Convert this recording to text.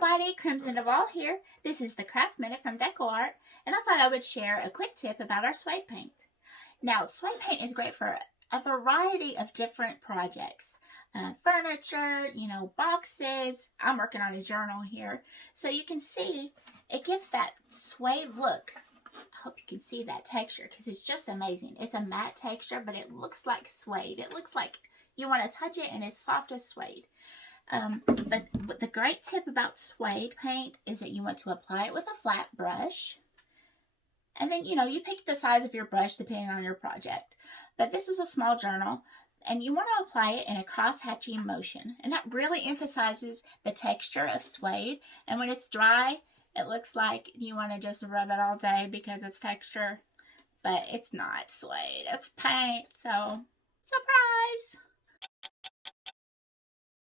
everybody, Crimson Duval here. This is the Craft Minute from DecoArt, and I thought I would share a quick tip about our suede paint. Now, suede paint is great for a variety of different projects. Furniture, boxes. I'm working on a journal here. So you can see it gives that suede look. I hope you can see that texture because it's just amazing. It's a matte texture, but it looks like suede. It looks like you want to touch it and it's soft as suede. But the great tip about suede paint is that you want to apply it with a flat brush. And then, you pick the size of your brush depending on your project. But this is a small journal, and you want to apply it in a cross-hatching motion. And that really emphasizes the texture of suede. And when it's dry, it looks like you want to just rub it all day because it's texture. But it's not suede, it's paint, so surprise!